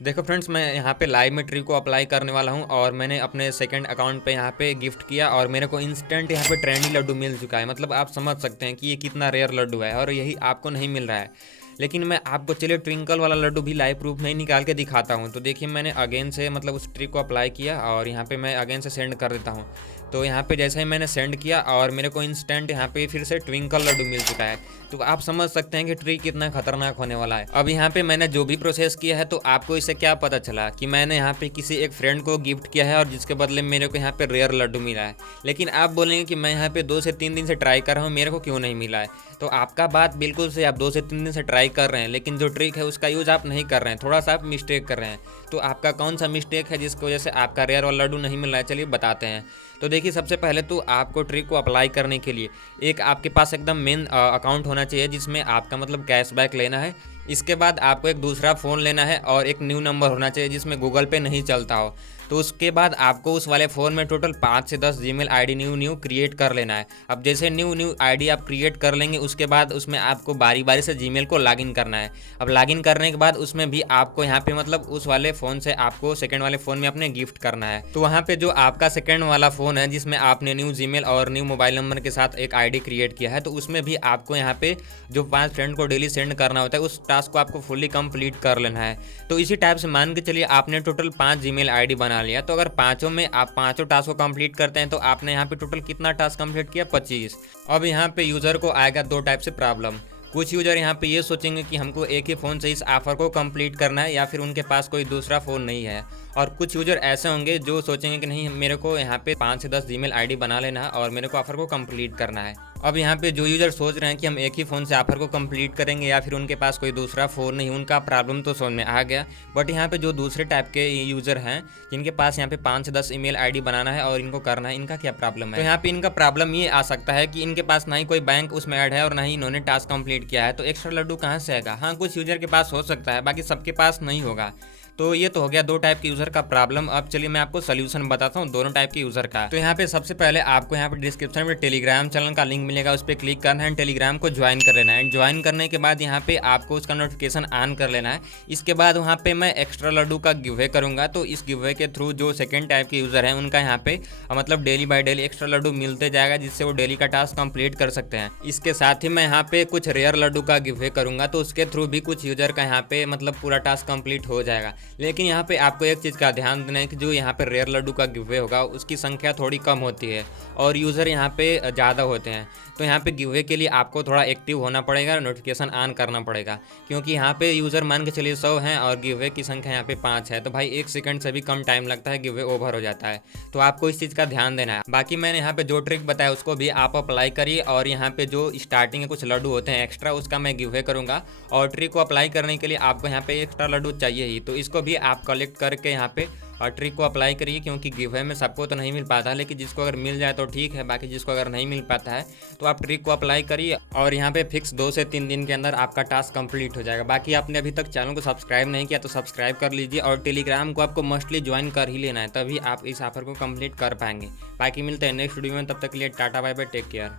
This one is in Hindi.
देखो फ्रेंड्स, मैं यहाँ पे लाइव में ट्री को अप्लाई करने वाला हूँ और मैंने अपने सेकंड अकाउंट पे यहाँ पे गिफ्ट किया और मेरे को इंस्टेंट यहाँ पे ट्रेंडी लड्डू मिल चुका है। मतलब आप समझ सकते हैं कि ये कितना रेयर लड्डू है और यही आपको नहीं मिल रहा है। लेकिन मैं आपको चलिए ट्विंकल वाला लड्डू भी लाइव प्रूफ नहीं निकाल के दिखाता हूँ। तो देखिए, मैंने अगेन से मतलब उस ट्री को अप्लाई किया और यहाँ पे मैं अगेन से सेंड कर देता हूँ। तो यहाँ पे जैसे ही मैंने सेंड किया और मेरे को इंस्टेंट यहाँ पे फिर से ट्विंकल लड्डू मिल चुका है। तो आप समझ सकते हैं कि ट्री कितना खतरनाक होने वाला है। अब यहाँ पे मैंने जो भी प्रोसेस किया है, तो आपको इससे क्या पता चला कि मैंने यहाँ पे किसी एक फ्रेंड को गिफ्ट किया है और जिसके बदले मेरे को यहाँ पे रेयर लड्डू मिला है। लेकिन आप बोलेंगे कि मैं यहाँ पे 2 से 3 दिन से ट्राई कर रहा हूँ, मेरे को क्यों नहीं मिला है। तो आपका बात बिल्कुल से, आप 2 से 3 दिन से ट्राई कर रहे हैं लेकिन जो ट्रिक है उसका यूज़ आप नहीं कर रहे हैं, थोड़ा सा आप मिस्टेक कर रहे हैं। तो आपका कौन सा मिस्टेक है जिसकी वजह से आपका रेयर वाला लड्डू नहीं मिल रहा है, चलिए बताते हैं। तो देखिए, सबसे पहले तो आपको ट्रिक को अप्लाई करने के लिए एक आपके पास एकदम मेन अकाउंट होना चाहिए जिसमें आपका मतलब कैशबैक लेना है। इसके बाद आपको एक दूसरा फ़ोन लेना है और एक न्यू नंबर होना चाहिए जिसमें गूगल पे नहीं चलता हो। तो उसके बाद आपको उस वाले फ़ोन में टोटल 5 से 10 जीमेल आईडी न्यू क्रिएट कर लेना है। अब जैसे न्यू आईडी आप क्रिएट कर लेंगे, उसके बाद उसमें आपको बारी बारी से जीमेल को लॉगिन करना है। अब लॉगिन करने के बाद उसमें भी आपको यहाँ पे मतलब उस वाले फ़ोन से आपको सेकंड वाले फ़ोन में अपने गिफ्ट करना है। तो वहाँ पे जो आपका सेकंड वाला फ़ोन है जिसमें आपने न्यू जीमेल और न्यू मोबाइल नंबर के साथ एक आईडी क्रिएट किया है, तो उसमें भी आपको यहाँ पे जो 5 फ्रेंड को डेली सेंड करना होता है उस टास्क को आपको फुल्ली कंप्लीट कर लेना है। तो इसी टाइप से मान के चलिए आपने टोटल 5 जीमेल आईडी बना लिया। तो अगर पाँचों में आप पाँचों टास्क को कंप्लीट करते हैं तो आपने यहाँ पे टोटल कितना टास्क कंप्लीट किया, 25। अब यहाँ पे यूज़र को आएगा 2 टाइप से प्रॉब्लम। कुछ यूज़र यहाँ पे ये सोचेंगे कि हमको एक ही फ़ोन से इस ऑफ़र को कंप्लीट करना है या फिर उनके पास कोई दूसरा फ़ोन नहीं है। और कुछ यूज़र ऐसे होंगे जो सोचेंगे कि नहीं, मेरे को यहाँ पे 5 से 10 जीमेल आईडी बना लेना है और मेरे को ऑफ़र को कंप्लीट करना है। अब यहाँ पे जो यूज़र सोच रहे हैं कि हम एक ही फ़ोन से ऑफ़र को कंप्लीट करेंगे या फिर उनके पास कोई दूसरा फ़ोन नहीं, उनका प्रॉब्लम तो समझ में आ गया। बट यहाँ पे जो दूसरे टाइप के यूज़र हैं जिनके पास यहाँ पे 5 से 10 ईमेल आईडी बनाना है और इनको करना है, इनका क्या प्रॉब्लम है। तो यहाँ पे इनका प्रॉब्लम ये आ सकता है कि इनके पास ना ही कोई बैंक उसमें ऐड है और ना ही इन्होंने टास्क कंप्लीट किया है, तो एक्स्ट्रा लड्डू कहाँ से आएगा। हाँ, कुछ यूज़र के पास हो सकता है, बाकी सबके पास नहीं होगा। तो ये तो हो गया 2 टाइप के यूज़र का प्रॉब्लम। अब चलिए मैं आपको सोल्यूशन बताता हूँ दोनों टाइप के यूज़र का। तो यहाँ पे सबसे पहले आपको यहाँ पे डिस्क्रिप्शन में टेलीग्राम चैनल का लिंक मिलेगा, उस पर क्लिक करना है, टेलीग्राम को ज्वाइन कर लेना है। ज्वाइन करने के बाद यहाँ पे आपको उसका नोटिफिकेशन ऑन कर लेना है। इसके बाद वहाँ पे मैं एक्स्ट्रा लड्डू का गिव अवे करूँगा, तो इस गिव अवे के थ्रू जो सेकेंड टाइप के यूज़र हैं उनका यहाँ पे मतलब डेली बाय डेली एक्स्ट्रा लड्डू मिलते जाएगा जिससे वो डेली का टास्क कंप्लीट कर सकते हैं। इसके साथ ही मैं यहाँ पे कुछ रेयर लड्डू का गिव अवे करूँगा, तो उसके थ्रू भी कुछ यूज़र का यहाँ पे मतलब पूरा टास्क कंप्लीट हो जाएगा। लेकिन यहाँ पे आपको एक चीज़ का ध्यान देना है कि जो यहाँ पे रेयर लड्डू का गिव अवे होगा उसकी संख्या थोड़ी कम होती है और यूज़र यहाँ पे ज़्यादा होते हैं। तो यहाँ पे गिव अवे के लिए आपको थोड़ा एक्टिव होना पड़ेगा, नोटिफिकेशन ऑन करना पड़ेगा, क्योंकि यहाँ पे यूज़र मान के चलिए 100 हैं और गिव अवे की संख्या यहाँ पे 5 है। तो भाई 1 सेकंड से भी कम टाइम लगता है, गिव अवे ओवर हो जाता है। तो आपको इस चीज़ का ध्यान देना है। बाकी मैंने यहाँ पे जो ट्रिक बताया उसको भी आप अप्लाई करिए और यहाँ पे जो स्टार्टिंग में कुछ लड्डू होते हैं एक्स्ट्रा, उसका मैं गिव अवे करूँगा। और ट्रिक को अप्लाई करने के लिए आपको यहाँ पे एक्स्ट्रा लड्डू चाहिए ही, तो इसको भी आप कलेक्ट करके यहाँ पे और ट्रिक को अप्लाई करिए, क्योंकि गिव अवे में सबको तो नहीं मिल पाता, लेकिन जिसको अगर मिल जाए तो ठीक है, बाकी जिसको अगर नहीं मिल पाता है तो आप ट्रिक को अप्लाई करिए और यहाँ पे फिक्स 2 से 3 दिन के अंदर आपका टास्क कंप्लीट हो जाएगा। बाकी आपने अभी तक चैनल को सब्सक्राइब नहीं किया तो सब्सक्राइब कर लीजिए और टेलीग्राम को आपको मस्टली ज्वाइन कर ही लेना है, तभी आप इस ऑफर को कंप्लीट कर पाएंगे। बाकी मिलते हैं नेक्स्ट वीडियो में, तब तक के लिए tata bye bye, take care.